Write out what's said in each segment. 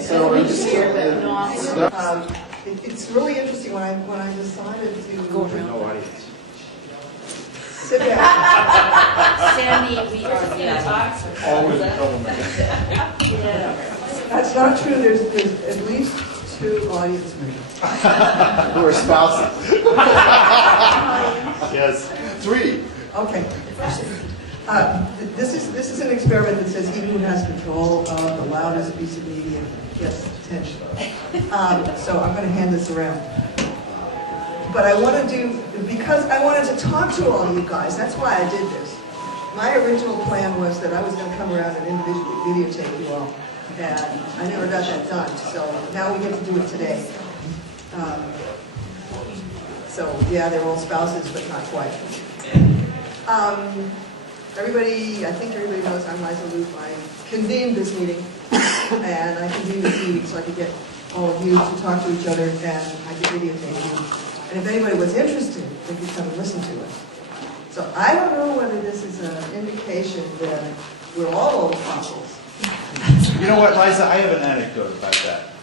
So I'm just scared. It's really interesting when I decided to No audience. sit back. Sandy, we are, Always a troublemaker. That's not true. There's at least 2 audience members. Who are spouses. Yes. 3. Okay. This is an experiment that says he who has control of the loudest piece of media gets attention. So I'm going to hand this around. But I want to do, because I wanted to talk to all you guys, that's why I did this. My original plan was that I was going to come around and individually videotape you all, and I never got that done, so now we get to do it today. So yeah, they're all spouses, but not quite. Everybody, I think everybody knows I'm Liza Loop. I convened this meeting, and I convened this meeting so I could get all of you to talk to each other, and I could videotape you. And if anybody was interested, they could come and listen to it. So I don't know whether this is an indication that we're all old fossils. You know what, Liza, I have an anecdote about that.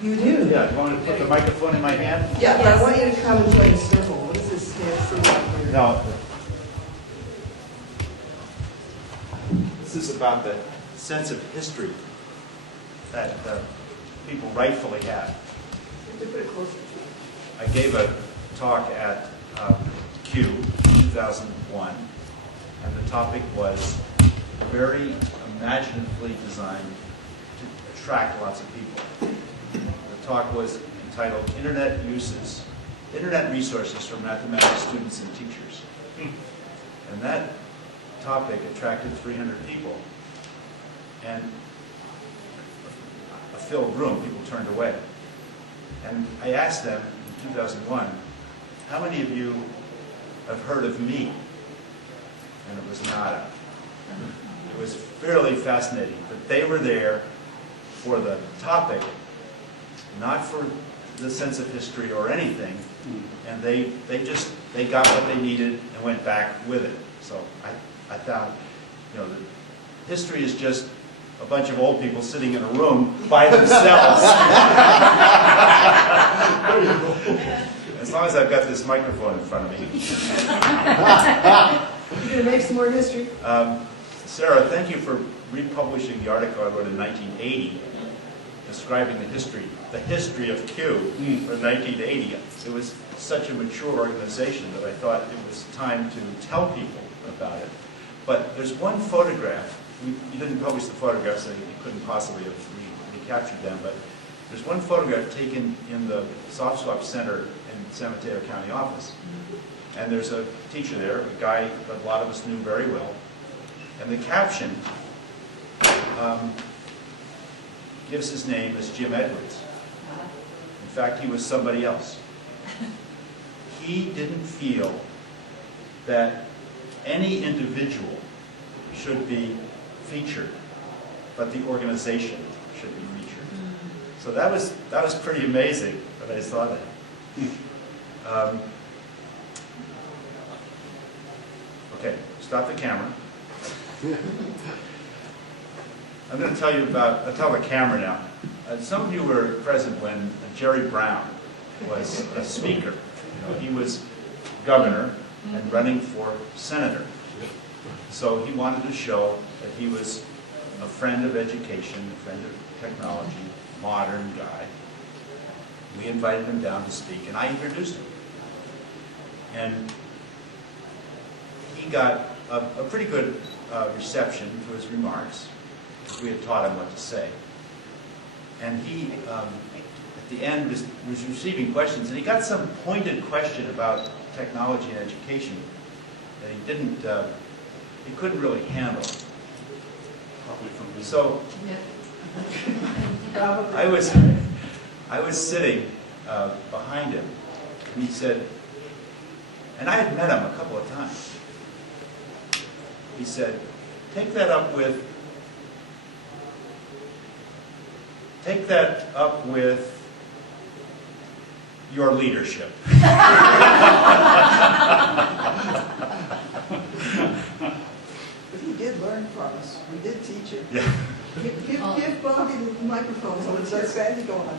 You do? Yeah, you want me to put the microphone in my hand? Yeah, but I want you to come and join the circle. What is this stand here? No. This is about the sense of history that people rightfully have. You have to put it closer to you. I gave a talk at Q 2001, and the topic was very imaginatively designed to attract lots of people. The talk was entitled Internet Resources for Mathematics Students and Teachers. And that topic attracted 300 people. And a filled room, people turned away. And I asked them in 2001, how many of you have heard of me? And it was nada. It was fairly fascinating, but they were there for the topic, not for the sense of history or anything, and they got what they needed and went back with it. So I thought, you know, history is just a bunch of old people sitting in a room by themselves. As long as I've got this microphone in front of me. You're going to make some more history? Sarah, thank you for republishing the article I wrote in 1980 describing the history of Q for 1980. It was such a mature organization that I thought it was time to tell people about it. But there's one photograph. You didn't publish the photographs, so you couldn't possibly have recaptured them, but there's one photograph taken in the Soft Swap Center in San Mateo County office. And there's a teacher there, a guy that a lot of us knew very well. And the caption gives his name as Jim Edwards. In fact, he was somebody else. He didn't feel that any individual should be featured, but the organization should be featured. So that was pretty amazing when I saw that. Okay, stop the camera. I'm going to tell you about, I'll tell the camera now. Some of you were present when Jerry Brown was a speaker. You know, he was governor and running for senator. So he wanted to show that he was a friend of education, a friend of technology, modern guy. We invited him down to speak, and I introduced him. And he got a pretty good reception to his remarks. We had taught him what to say. And he, at the end, was receiving questions, and he got some pointed question about technology and education that he couldn't really handle. So I was sitting behind him, and he said, and I had met him a couple of times. He said, take that up with your leadership. But he did learn from us. We did teach him. Yeah. Give Bobby the microphone so it's Sandy go on.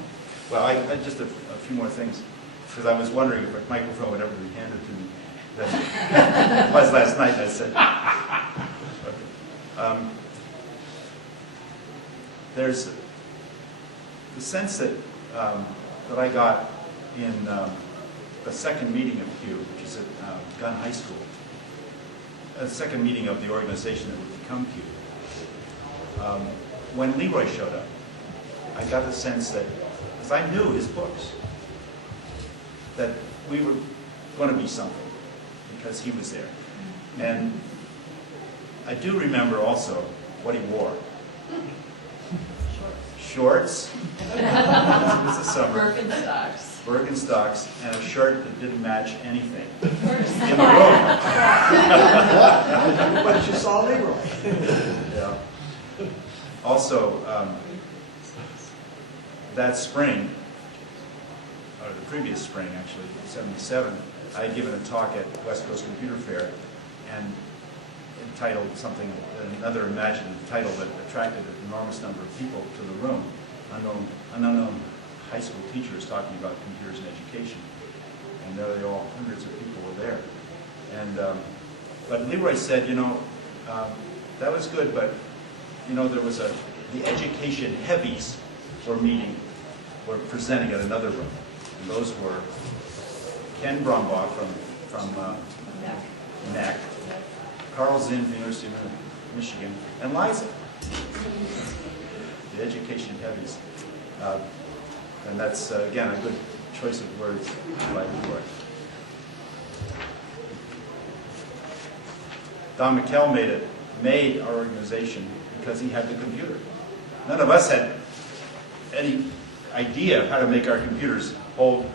Well, I just a few more things, because I was wondering if a microphone would ever be handed to me. It was last night, and I said, okay. There's the sense that that I got in the second meeting of Q, which is at Gunn High School, a second meeting of the organization that would become Q. When Leroy showed up, I got the sense that, because I knew his books, that we were going to be something, because he was there. And I do remember also what he wore. Shorts. It was the summer. Birkenstocks. Birkenstocks and a shirt that didn't match anything in the room. But you saw Leroy. Yeah. Also, that spring, or the previous spring actually, '77, I had given a talk at West Coast Computer Fair and entitled something, another imaginative title that attracted an enormous number of people to the room, unknown high school teachers talking about computers and education. And there they all, hundreds of people were there. And, but Leroy said, you know, that was good, but, you know, there was the education heavies were presenting at another room. And those were Ken Brombaugh from NAC, Carl Zinn from the University of Michigan, and Liza, the education heavies. And that's, again, a good choice of words by Leroy. Don McKell made our organization because he had the computer. None of us had any idea how to make our computers hold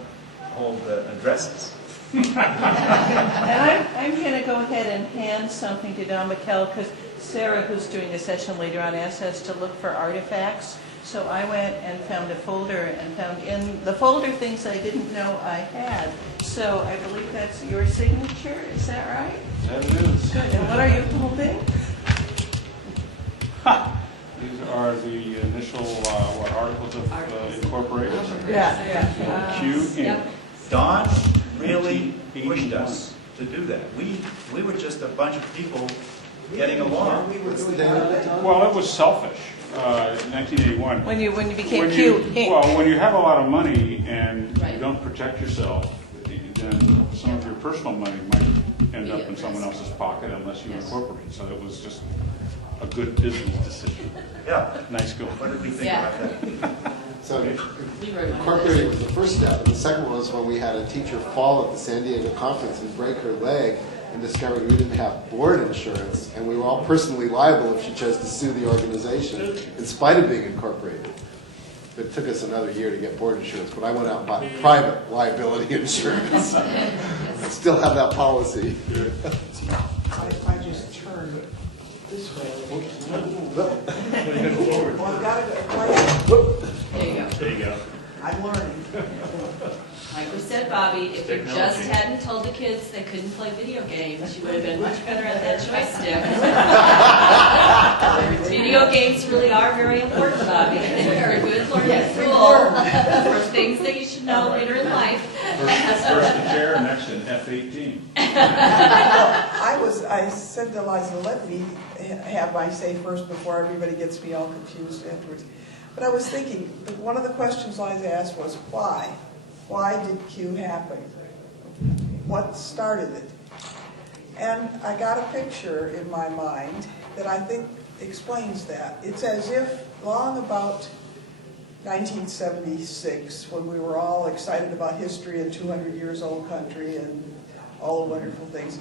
addresses. And I'm going to go ahead and hand something to Don McKell because Sarah, who's doing a session later on, asked us to look for artifacts. So I went and found a folder and found in the folder things I didn't know I had. So I believe that's your signature, is that right? That it is. Good. And what are you holding? These are the initial articles of incorporation. Yeah. Q Inc. Yep. Don really pushed us to do that. We were just a bunch of people getting along. We were doing that. Well, it was selfish. 1981. When you became Q Inc. Well, when you have a lot of money and Right. you don't protect yourself, then some of your personal money might end up in someone else's pocket unless you incorporate. So it was just a good business decision. Yeah. Nice going. What did we think Yeah. about that? So Leroy incorporating was the first step, and the second one was when we had a teacher fall at the San Diego conference and break her leg and discovered we didn't have board insurance, and we were all personally liable if she chose to sue the organization in spite of being incorporated. It took us another year to get board insurance, but I went out and bought private liability insurance. I still have that policy. If I just turn this way. Well, I've got to go. There you go. There you go. I'm learning. Like we said, Bobby, if you just hadn't told the kids they couldn't play video games, you would have been much better at that joystick. Video games really are very important, Bobby. They're a good learning tool for things that you should know later in life. First the chair, next an F-18. I said to Liza, let me have my say first before everybody gets me all confused afterwards. But I was thinking, one of the questions Liza asked was, why? Why did Q happen? What started it? And I got a picture in my mind that I think explains that. It's as if long about 1976, when we were all excited about history and 200 years old country and all the wonderful things,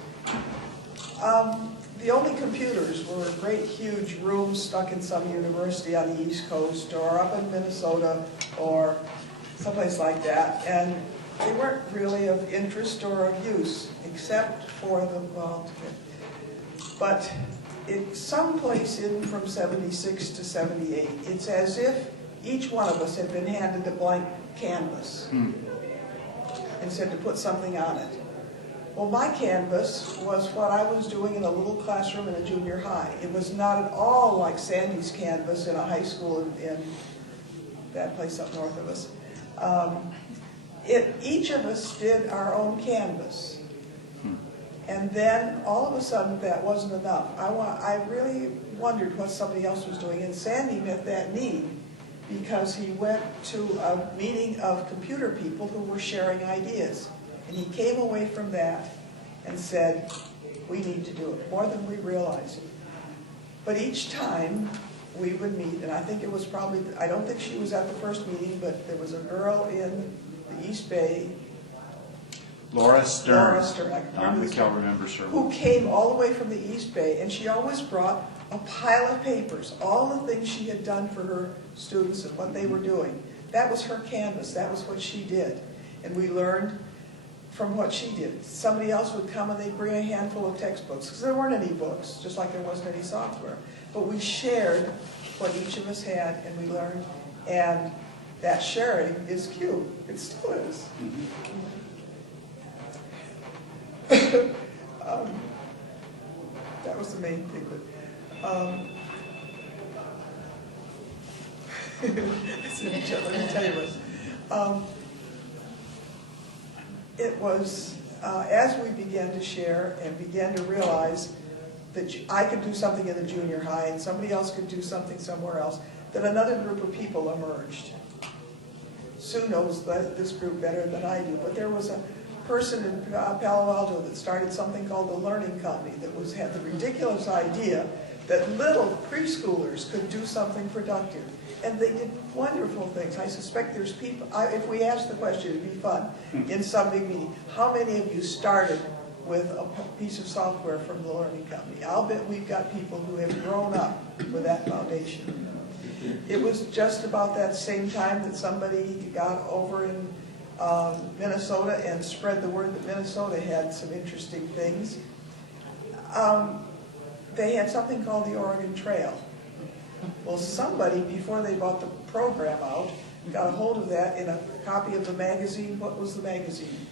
the only computers were great huge rooms stuck in some university on the East Coast or up in Minnesota or someplace like that, and they weren't really of interest or of use, except for the, well, but it's someplace in from 76 to 78. It's as if each one of us had been handed a blank canvas and said to put something on it. Well, my canvas was what I was doing in a little classroom in a junior high. It was not at all like Sandy's canvas in a high school in that place up north of us. Each of us did our own canvas. And then all of a sudden that wasn't enough. I really wondered what somebody else was doing, and Sandy met that need because he went to a meeting of computer people who were sharing ideas. And he came away from that and said, we need to do it, more than we realized. But each time we would meet, and I think it was probably, I don't think she was at the first meeting, but there was a girl in the East Bay, Laura Stern. Laura Stern, I can Don remember this McKell name, remembers her. who came all the way from the East Bay, and she always brought a pile of papers, all the things she had done for her students and what they were doing. That was her canvas, that was what she did. And we learned from what she did. Somebody else would come and they'd bring a handful of textbooks, because there weren't any books, just like there wasn't any software. But we shared what each of us had, and we learned, and that sharing is cute. It still is. That was the main thing. But, let me tell you this. It was as we began to share and began to realize that I could do something in the junior high and somebody else could do something somewhere else, that another group of people emerged. Sue knows this group better than I do, but there was a person in Palo Alto that started something called the Learning Company that had the ridiculous idea that little preschoolers could do something productive. And they did wonderful things. I suspect there's people, if we ask the question, it'd be fun, in some big meeting, how many of you started with a piece of software from the Learning Company? I'll bet we've got people who have grown up with that foundation. It was just about that same time that somebody got over in Minnesota and spread the word that Minnesota had some interesting things. They had something called the Oregon Trail. Well, somebody, before they bought the program out, got a hold of that in a copy of the magazine. What was the magazine?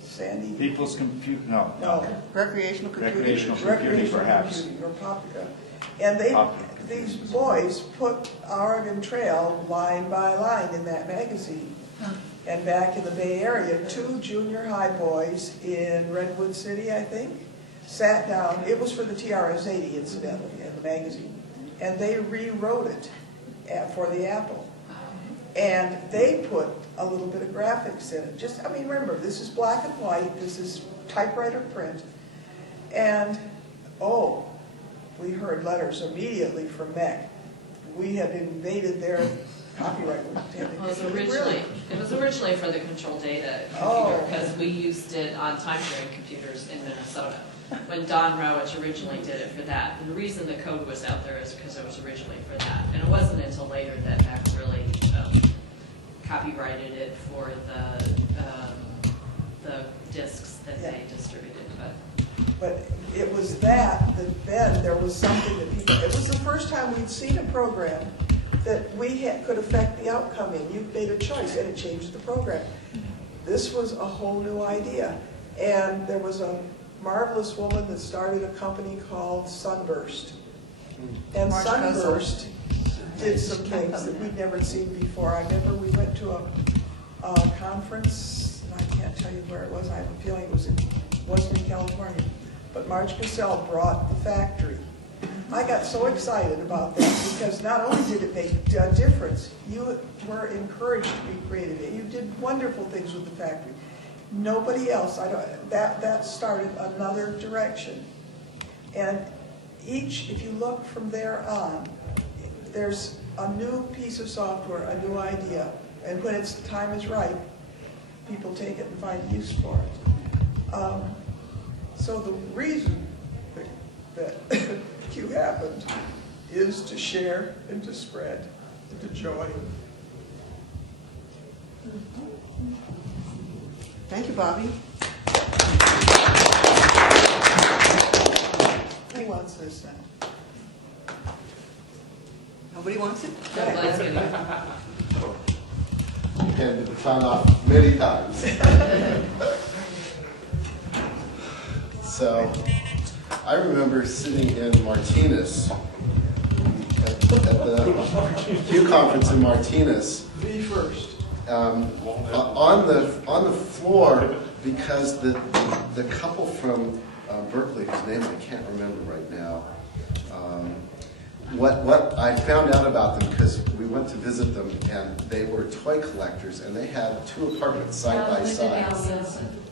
Sandy? People's Compute, no. Recreational Computing. Recreational Computing, perhaps. Computing, or Popular. And these boys put Oregon Trail line by line in that magazine. And back in the Bay Area, 2 junior high boys in Redwood City, I think, sat down. It was for the TRS-80, incidentally, in the magazine. And they rewrote it for the Apple. And they put a little bit of graphics in it. Just, I mean, remember, this is black and white. This is typewriter print. And, oh, we heard letters immediately from MEC. We had invaded their copyright. It was originally for the control data computer, because we used it on time-sharing computers in Minnesota. When Don Rowich originally did it for that. And the reason the code was out there is because it was originally for that. And it wasn't until later that Mac really copyrighted it for the discs that they distributed. But it was that then there was something that people, it was the first time we'd seen a program that we could affect the outcome in. You made a choice and it changed the program. This was a whole new idea. And there was a marvelous woman that started a company called Sunburst. And Sunburst did some things that we'd never seen before. I remember we went to a conference, and I can't tell you where it was. I have a feeling it wasn't in California. But Marge Cassell brought the factory. I got so excited about that because not only did it make a difference, you were encouraged to be creative. You did wonderful things with the factory. Nobody else, that started another direction. And if you look from there on, there's a new piece of software, a new idea, and when its time is right, people take it and find use for it. So the reason that Q happened is to share and to spread and to join. Thank you, Bobby. Who wants this now? Nobody wants it? Nobody's getting it. Handed the baton off many times. So I remember sitting in Martinez at the Q conference in Martinez. The first. On the floor, because the couple from Berkeley, whose name I can't remember right now, what I found out about them, because we went to visit them, and they were toy collectors, and they had 2 apartments side by side.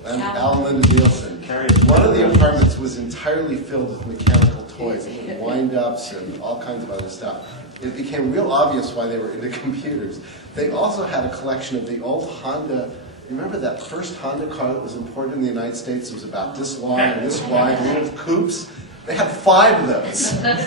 And Al and Linda Nielsen. One of the apartments was entirely filled with mechanical toys, wind-ups and all kinds of other stuff. It became real obvious why they were into computers. They also had a collection of the old Honda. You remember that first Honda car that was imported in the United States? It was about this long and this wide, little coupes. They had 5 of those. That's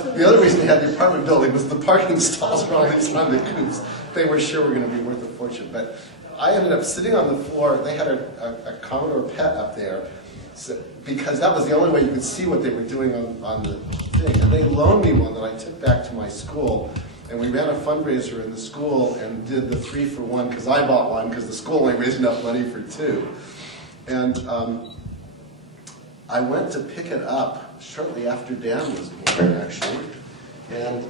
the other reason they had the apartment building was the parking stalls for all these Honda coupes. They were sure were going to be worth a fortune. But I ended up sitting on the floor. They had a Commodore PET up there, because that was the only way you could see what they were doing on the thing. And they loaned me one that I took back to my school. And we ran a fundraiser in the school and did the 3-for-1, because I bought one, because the school only raised enough money for 2. And I went to pick it up shortly after Dan was born, actually. And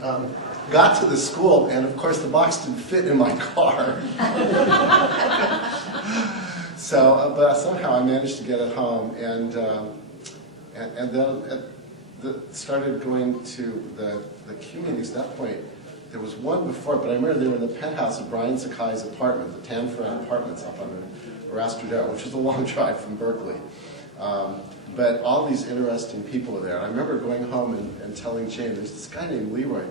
got to the school, and of course the box didn't fit in my car. So, but somehow I managed to get it home, and then started going to the Q meetings. At that point, there was one before, but I remember they were in the penthouse of Brian Sakai's apartment, the Tanforan Apartments up on Arastradero, which is a long drive from Berkeley. But all these interesting people were there. And I remember going home and telling Jane, there's this guy named Leroy.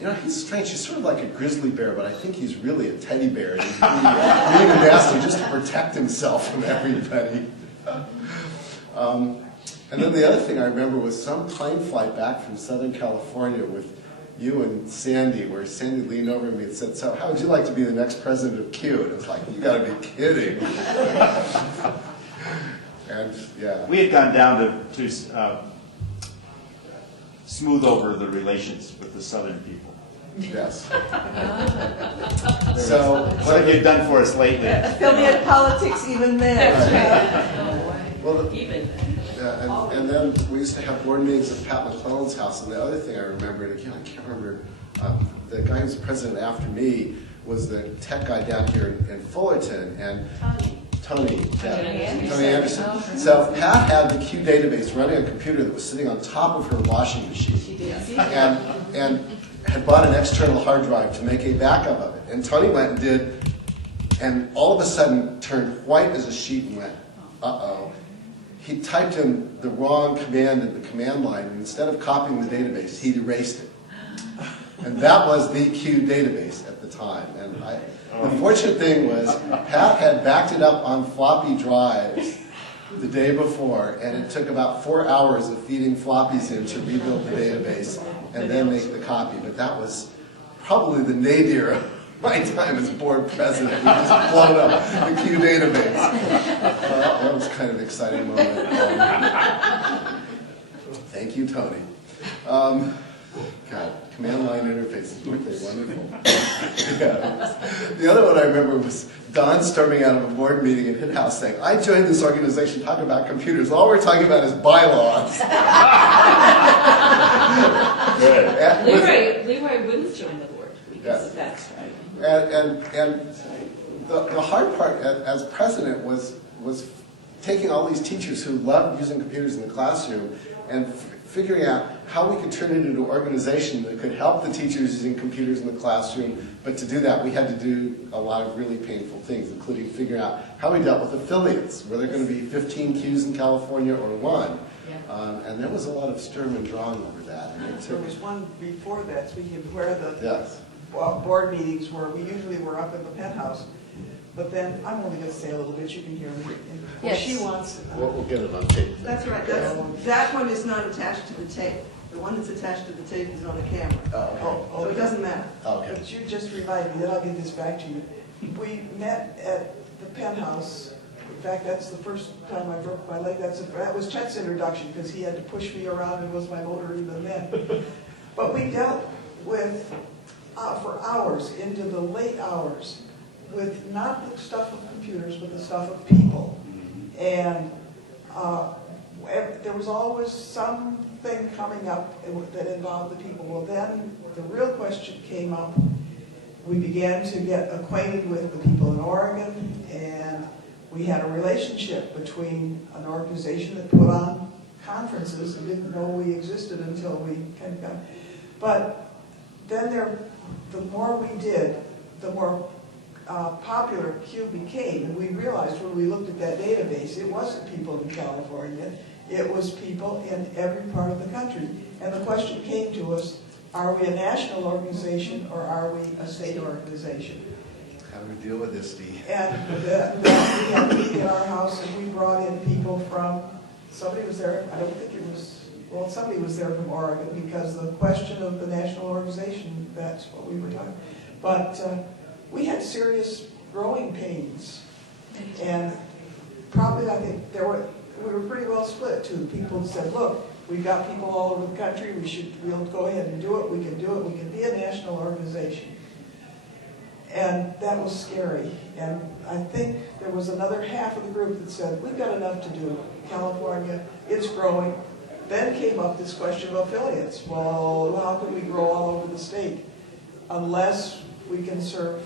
You know, he's strange. He's sort of like a grizzly bear, but I think he's really a teddy bear. And he's really mean and nasty just to protect himself from everybody. And then the other thing I remember was some plane flight back from Southern California with you and Sandy, where Sandy leaned over me and said, so how would you like to be the next president of Q? And it was like, you got to be kidding. And yeah. We had gone down to smooth over the relations with the Southern people. Yes. So What have you done for us lately? Affiliate politics even then. Well, Even. and then we used to have board meetings at Pat McClellan's house. And the other thing I remember, and again, I can't remember, the guy who was president after me was the tech guy down here in Fullerton. And Tony Anderson. So Pat had the Q database running a computer that was sitting on top of her washing machine. She did. And had bought an external hard drive to make a backup of it. And Tony went and did, and all of a sudden turned white as a sheet and went, uh-oh. He typed in the wrong command in the command line, and instead of copying the database, he'd erased it. And that was the Q database at the time. And the fortunate thing was, Pat had backed it up on floppy drives the day before, and it took about 4 hours of feeding floppies in to rebuild the database and then make the copy. But that was probably the nadir of my time as board president. We just blown up the Q database. That was kind of an exciting moment. Thank you, Tony. God, command line interfaces, weren't they wonderful? Yeah. The other one I remember was Don storming out of a board meeting at Hit House saying, I joined this organization talking about computers. All we're talking about is bylaws. Leroy wouldn't join the board because of that. And the hard part as president was taking all these teachers who loved using computers in the classroom and figuring out how we could turn it into an organization that could help the teachers using computers in the classroom. But to do that, we had to do a lot of really painful things, including figuring out how we dealt with affiliates. Were there going to be 15 Qs in California or 1? Yeah. And there was a lot of sturm and drang over that. And There was one before that, speaking of where the yes. board meetings were. We usually were up in the penthouse. But then, I'm only going to say a little bit, you can hear me. Yes. She wants... We'll get it on tape. That's right. That one is not attached to the tape. The one that's attached to the tape is on the camera. Oh, So it doesn't matter. okay. But you just remind me, then I'll get this back to you. We met at the penthouse. In fact, that's the first time I broke my leg. That was Chet's introduction, because he had to push me around and was my motor even then. But we dealt with, for hours, into the late hours, with not the stuff of computers, but the stuff of people. And There was always something coming up that involved the people. Well, then the real question came up. We began to get acquainted with the people in Oregon, and we had a relationship between an organization that put on conferences and didn't know we existed until we kind of got. But then the more we did, the more popular CUE became, and we realized when we looked at that database, it wasn't people in California, it was people in every part of the country. And the question came to us, are we a national organization or are we a state organization? How do we deal with this, Dee? And we had a meeting at our house, and we brought in people from, somebody was there, I don't think it was, well, somebody was there from Oregon, because the question of the national organization, that's what we were talking. But we had serious growing pains, and probably, I think, we were pretty well split too. People said, look, we've got people all over the country, we'll go ahead and do it, we can be a national organization. And that was scary. And I think there was another half of the group that said, we've got enough to do. California, it's growing. Then came up this question of affiliates. Well, how can we grow all over the state unless we can serve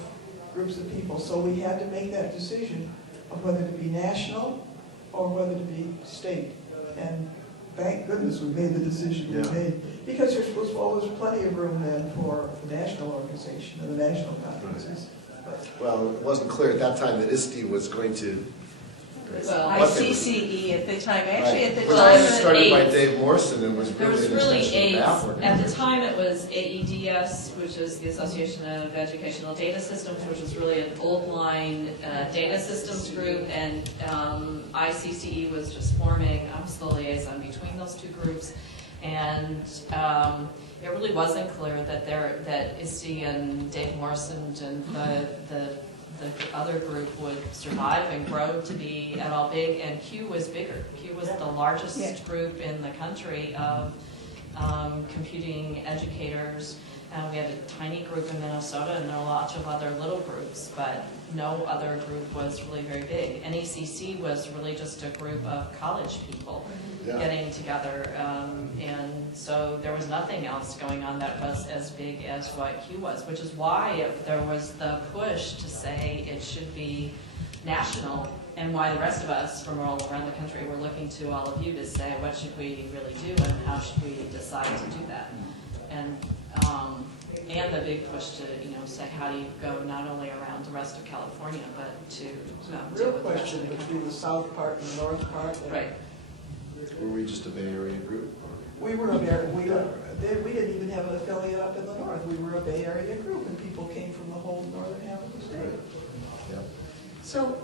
groups of people? So we had to make that decision of whether to be national or whether to be state. And thank goodness we made the decision we made. Because there was always plenty of room then for the national organization and the national conferences. Well, it wasn't clear at that time that ISTE was going to. Well, ICCE at the time, actually at the Well, time. it was started by AIDS. Dave Morrison and was There really was an really extension of AIDS. that At the organization. time, it was AEDS, which is the Association of Educational Data Systems, which was really an old line data systems group, and ICCE was just forming. I was the liaison between those two groups, and it really wasn't clear that ISTE and Dave Morrison and the other group would survive and grow to be at all big, and CUE was bigger. CUE was the largest group in the country of computing educators, and we had a tiny group in Minnesota, and there were lots of other little groups, but no other group was really very big. NECC was really just a group of college people getting together, and so there was nothing else going on that was as big as what CUE was, which is why there was the push to say it should be national, and why the rest of us from all around the country were looking to all of you to say, what should we really do and how should we decide to do that? And the big push to, say, how do you go not only around the rest of California, but to The real question between the south part and the north part. Right. Were we just a Bay Area group? We were a Bay Area, we didn't even have an affiliate up in the north. We were a Bay Area group, and people came from the whole northern half of the state. Yeah. So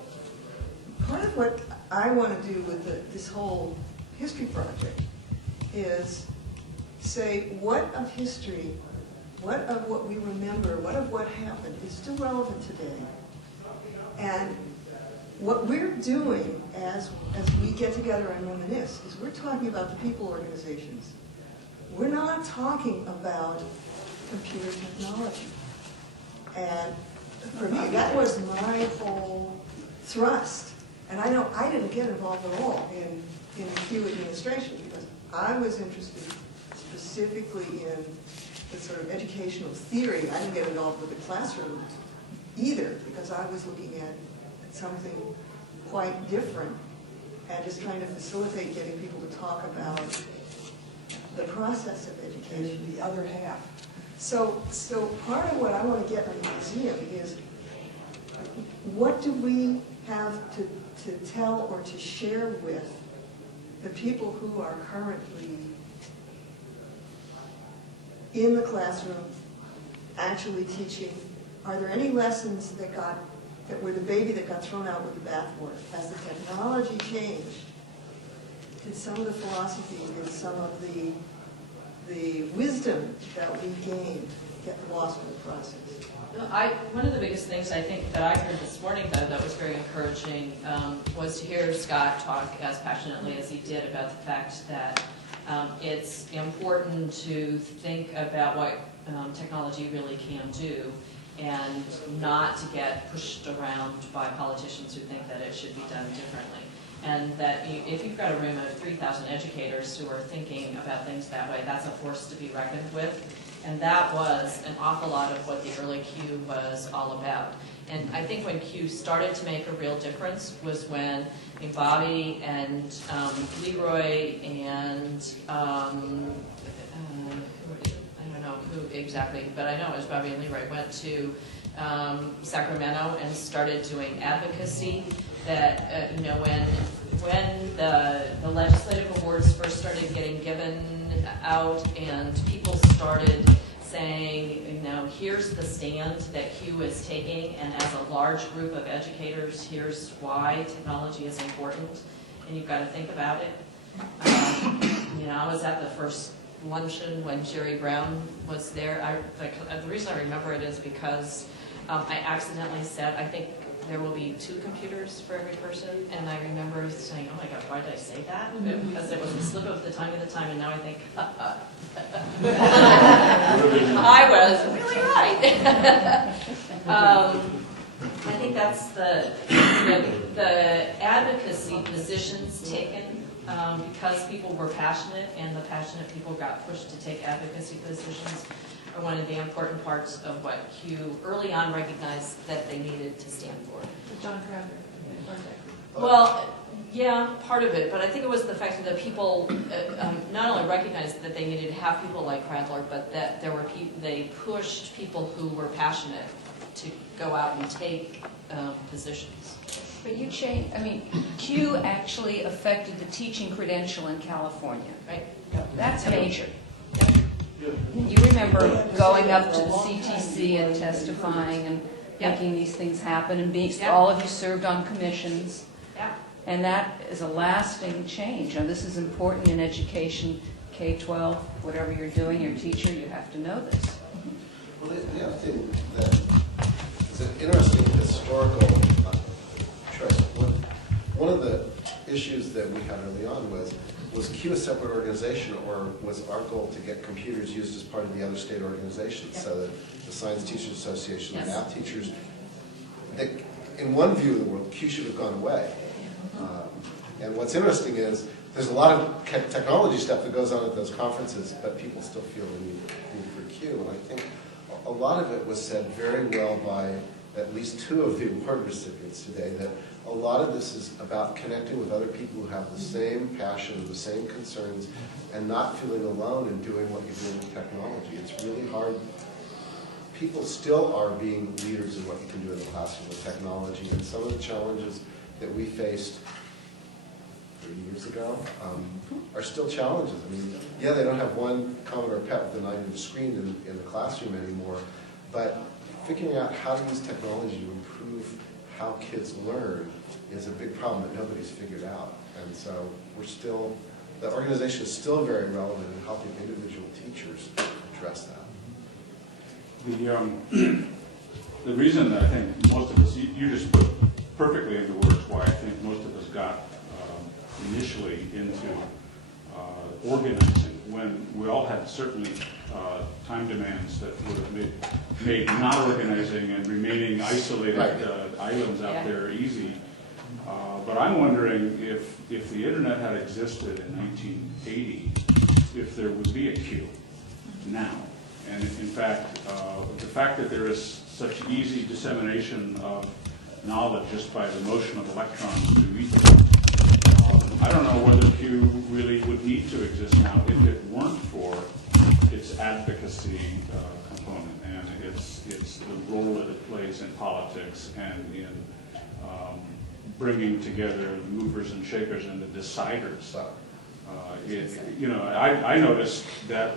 part of what I want to do with this whole history project is say what of history, what of what we remember, what of what happened is still relevant today. And what we're doing as we get together and reminisce is we're talking about the people organizations. We're not talking about computer technology. And for me, that was my whole thrust. And I know I didn't get involved at all in the CUE administration because I was interested specifically in the sort of educational theory. I didn't get involved with the classroom either because I was looking at something quite different and just trying to facilitate getting people to talk about the process of education, the other half. So part of what I want to get in the museum is what do we have to tell or to share with the people who are currently in the classroom, actually teaching? Are there any lessons that were the baby that got thrown out with the bathwater? Has the technology changed? Did some of the philosophy, did some of the wisdom that we gained get lost in the process? One of the biggest things I think that I heard this morning, though, that was very encouraging was to hear Scott talk as passionately as he did about the fact that it's important to think about what technology really can do and not to get pushed around by politicians who think that it should be done differently. And that if you've got a room of 3,000 educators who are thinking about things that way, that's a force to be reckoned with. And that was an awful lot of what the early Q was all about. And I think when Q started to make a real difference was when Bobby and Leroy and I don't know who exactly, but I know it was Bobby and Leroy went to Sacramento and started doing advocacy. That when the legislative awards first started getting given out and people started saying, here's the stand that Q is taking, and as a large group of educators, here's why technology is important, and you've got to think about it. I was at the first luncheon when Jerry Brown was there. The reason I remember it is because I accidentally said, I think there will be 2 computers for every person, and I remember saying, oh my God, why did I say that? Because it was a slip of the tongue at the time, and now I think, I was really right. I think that's the advocacy positions taken because people were passionate, and the passionate people got pushed to take advocacy positions are one of the important parts of what Q early on recognized that they needed to stand for. John Crowder. Well, yeah, part of it, but I think it was the fact that people not only recognized that they needed to have people like Cradler, but that there were they pushed people who were passionate to go out and take positions. But you changed, Q actually affected the teaching credential in California. Right? That's major. You remember going up to the CTC and testifying and making these things happen, and all of you served on commissions. Yeah. And that is a lasting change. And this is important in education, K-12, whatever you're doing, your teacher, you have to know this. Well, the other thing that is an interesting historical choice. One of the issues that we had early on was Q a separate organization, or was our goal to get computers used as part of the other state organizations, so that the Science Teachers Association, the math teachers, that in one view of the world, Q should have gone away. And what's interesting is there's a lot of technology stuff that goes on at those conferences, but people still feel the need for Q. And I think a lot of it was said very well by at least 2 of the award recipients today, that a lot of this is about connecting with other people who have the same passion, the same concerns, and not feeling alone in doing what you're doing with technology. It's really hard. People still are being leaders in what you can do in the classroom with technology, and some of the challenges that we faced 30 years ago are still challenges. Yeah, they don't have one Commodore PET with a 9-inch screen in the classroom anymore, but figuring out how to use technology to improve how kids learn is a big problem that nobody's figured out. And so the organization is still very relevant in helping individual teachers address that. The reason that I think most of us, you just put perfectly into words why I think most of us got initially into organizing, when we all had certainly time demands that would have made not organizing and remaining isolated islands out there easy. But I'm wondering if the internet had existed in 1980, if there would be a Q now. And in fact, the fact that there is such easy dissemination of knowledge just by the motion of electrons through ether, I don't know whether Q really would need to exist now if it weren't for its advocacy component and its the role that it plays in politics and in bringing together the movers and shakers and the deciders. I noticed that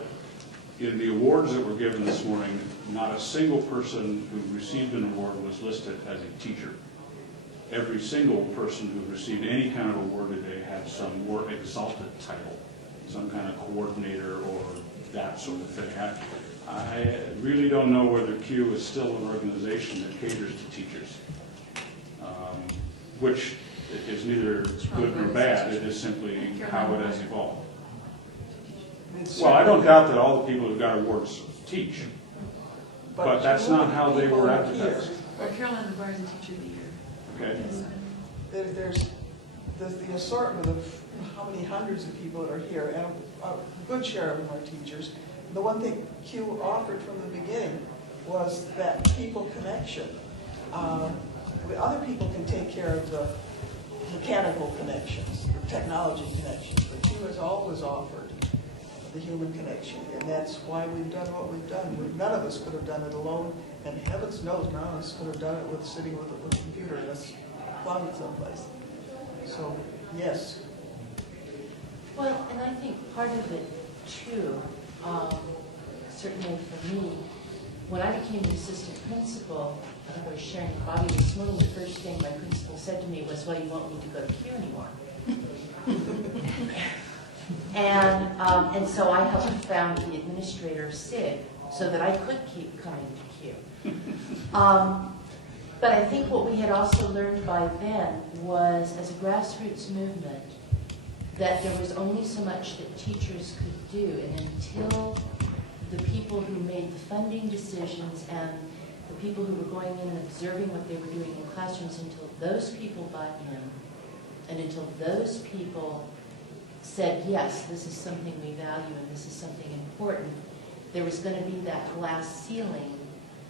in the awards that were given this morning, not a single person who received an award was listed as a teacher. Every single person who received any kind of award today had some more exalted title, some kind of coordinator or that sort of thing. I really don't know whether Q is still an organization that caters to teachers, which is neither good nor bad. It is simply how it has evolved. Well, I don't doubt that all the people who got awards teach, but that's not how they were advertised. Or Carolyn McGuire is a teacher of the year. Okay. There's the assortment of how many hundreds of people that are here, and a good share of them are teachers. The one thing Q offered from the beginning was that people connection. Other people can take care of the mechanical connections, the technology connections, but Q has always offered the human connection, and that's why we've done what we've done. None of us could have done it alone, and heavens knows none of us could have done it with sitting with a computer in a cloud someplace. So, yes. Well, and I think part of it, too, certainly for me, when I became an assistant principal, I think I was sharing with Bobby this morning, the first thing my principal said to me was, well, you won't need to go to Q anymore. And so I helped found the administrator of SIG so that I could keep coming to Q. But I think what we had also learned by then was, as a grassroots movement, that there was only so much that teachers could do, and until the people who made the funding decisions and the people who were going in and observing what they were doing in classrooms, until those people bought in, and until those people said, yes, this is something we value and this is something important, there was going to be that glass ceiling,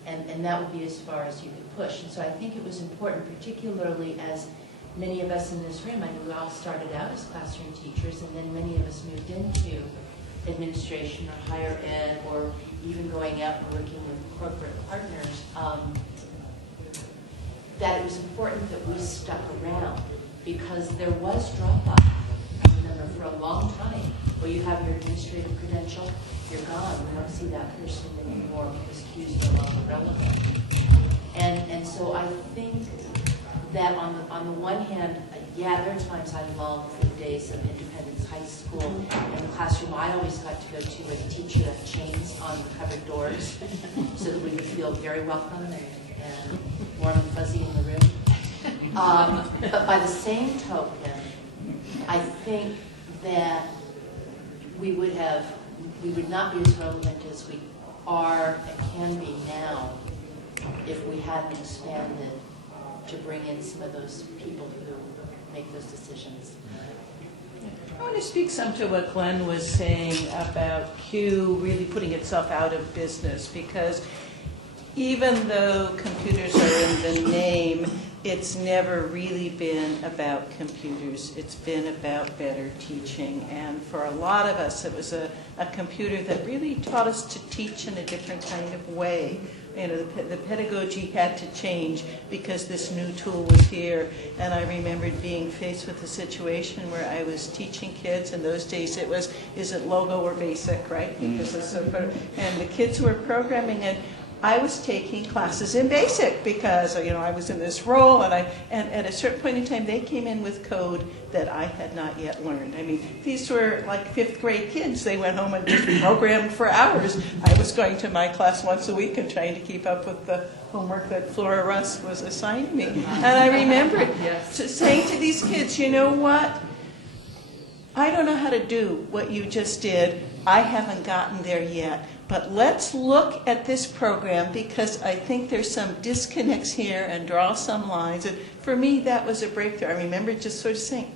and that would be as far as you could push. And so I think it was important, particularly as many of us in this room, I know we all started out as classroom teachers, and then many of us moved into administration or higher ed, or even going out and working with corporate partners, that it was important that we stuck around, because there was drop-off. I remember for a long time, well, you have your administrative credential, you're gone. We don't see that person anymore because Q's no longer relevant. And so I think that on the one hand, yeah, there are times I long for the days of Independence High School and the classroom I always got to go to with a teacher that chains on the cupboard doors so that we would feel very welcome and warm and fuzzy in the room. But by the same token, I think that we would not be as relevant as we are and can be now if we hadn't expanded to bring in some of those people who make those decisions. I want to speak some to what Glenn was saying about Q really putting itself out of business, because even though computers are in the name, it's never really been about computers. It's been about better teaching. And for a lot of us, it was a computer that really taught us to teach in a different kind of way. You know, the pedagogy had to change because this new tool was here. And I remembered being faced with a situation where I was teaching kids. In those days, it was, is it logo or basic, right? Because it's so, and the kids were programming it. I was taking classes in basic because, you know, I was in this role, and at a certain point in time, they came in with code that I had not yet learned. I mean, these were like 5th grade kids. They went home and just programmed for hours. I was going to my class once a week and trying to keep up with the homework that Flora Russ was assigning me. And I remembered saying to these kids, you know what? I don't know how to do what you just did. I haven't gotten there yet. But let's look at this program, because I think there's some disconnects here, and draw some lines. And for me, that was a breakthrough. I remember just sort of saying,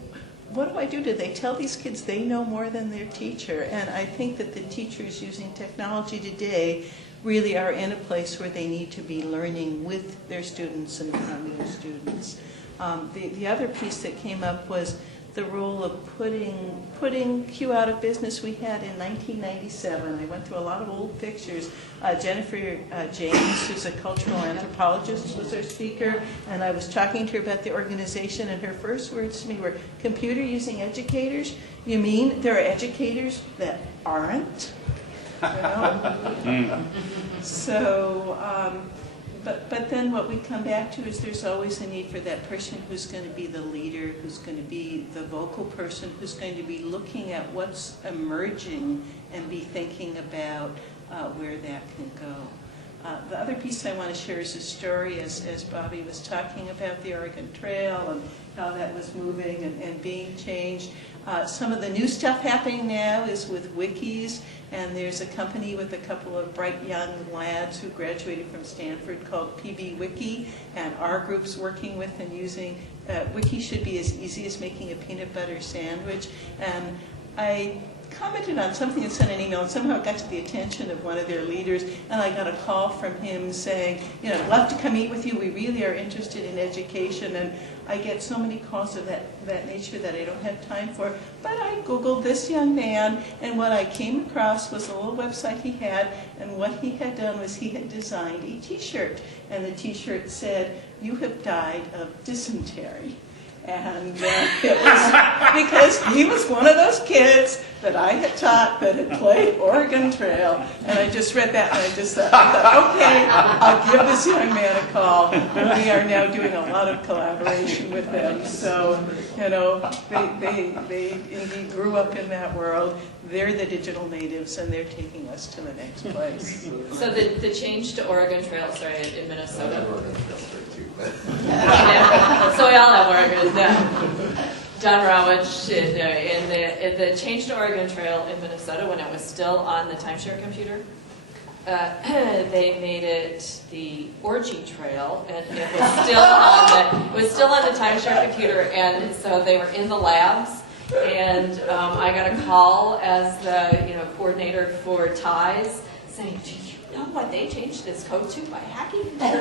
what do I do? Do they tell these kids they know more than their teacher? And I think that the teachers using technology today really are in a place where they need to be learning with their students and becoming their students. The other piece that came up was the role of putting Q out of business. We had in 1997. I went through a lot of old pictures. Jennifer James, who's a cultural anthropologist, was our speaker, and I was talking to her about the organization, and her first words to me were, computer using educators? You mean there are educators that aren't? You know? So, but then what we come back to is there's always a need for that person who's going to be the leader, who's going to be the vocal person, who's going to be looking at what's emerging and be thinking about where that can go. The other piece I want to share is a story, as Bobby was talking about the Oregon Trail and how that was moving and being changed. Some of the new stuff happening now is with wikis, and there's a company with a couple of bright young lads who graduated from Stanford called PB Wiki, and our group's working with and using. Wiki should be as easy as making a peanut butter sandwich. And I commented on something and sent an email, and somehow it got to the attention of one of their leaders, and I got a call from him saying, I'd love to come meet with you. We really are interested in education. And I get so many calls of that nature that I don't have time for. But I Googled this young man, and what I came across was a little website he had, and what he had done was he had designed a T-shirt, and the T-shirt said, "You have died of dysentery." And it was because he was one of those kids that I had taught that had played Oregon Trail. And I just read that and I thought, okay, I'll give this young man a call. And we are now doing a lot of collaboration with them. So, they indeed grew up in that world. They're the digital natives, and they're taking us to the next place. So the change to Oregon Trail, in Minnesota. Oregon Trail's great too, but. Yeah, so we all have Oregon. Don Rawitch, and the change to Oregon Trail in Minnesota, when it was still on the timeshare computer, they made it the Orgy Trail, and it was still on the timeshare computer, and so they were in the labs. And I got a call as the coordinator for ties saying, "Do you know what they changed this code to by hacking?" This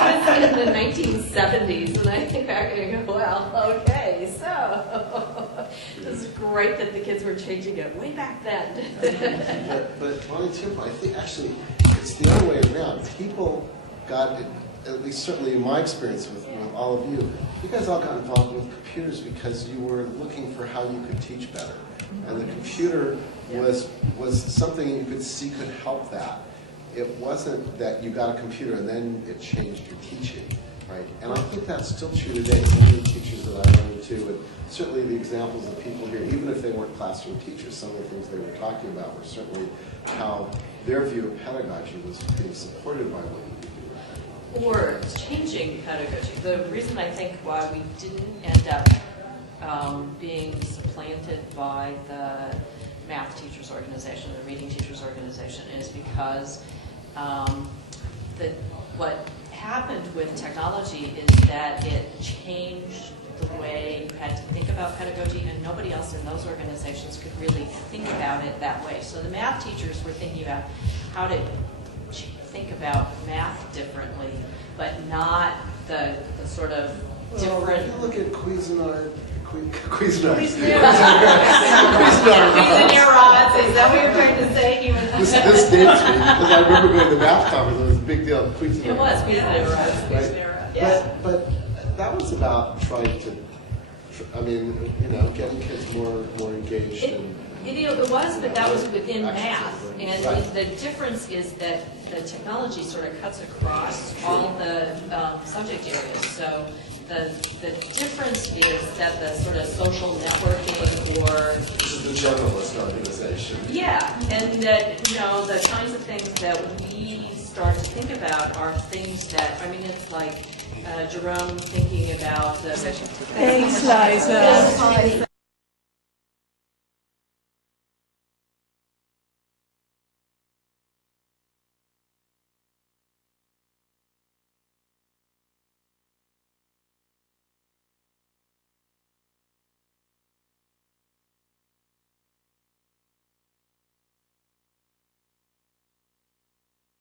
was in the 1970s, and I think back and go, "Well, okay, so it's great that the kids were changing it way back then." but Bonnie, to your point, I think actually it's the other way around. People got it. At least certainly in my experience with all of you, you guys all got involved with computers because you were looking for how you could teach better. And the computer was something you could see could help that. It wasn't that you got a computer and then it changed your teaching, right? And I think that's still true today. Some of the teachers that I run into, and certainly the examples of people here, even if they weren't classroom teachers, some of the things they were talking about were certainly how their view of pedagogy was being supported by what you do. Or changing pedagogy. The reason I think why we didn't end up being supplanted by the math teachers organization, the reading teachers organization, is because what happened with technology is that it changed the way you had to think about pedagogy, and nobody else in those organizations could really think about it that way. So the math teachers were thinking about how to think about math differently, but not the sort of different. If you look at Cuisinart. Cuisinart rods, is that what you're trying to say? This dates me, because I remember going to the math conference, it was a big deal. Cuisinart. It was Cuisinart rods. Right? Yeah. But that was about trying to, getting kids more engaged. It was, but that was within math. Right. And Right. the difference is that the technology sort of cuts across all the subject areas. So the difference is that the sort of social networking or the generalist organization. yeah, and that the kinds of things that we start to think about are things that it's like Jerome thinking about the Thanks, Liza.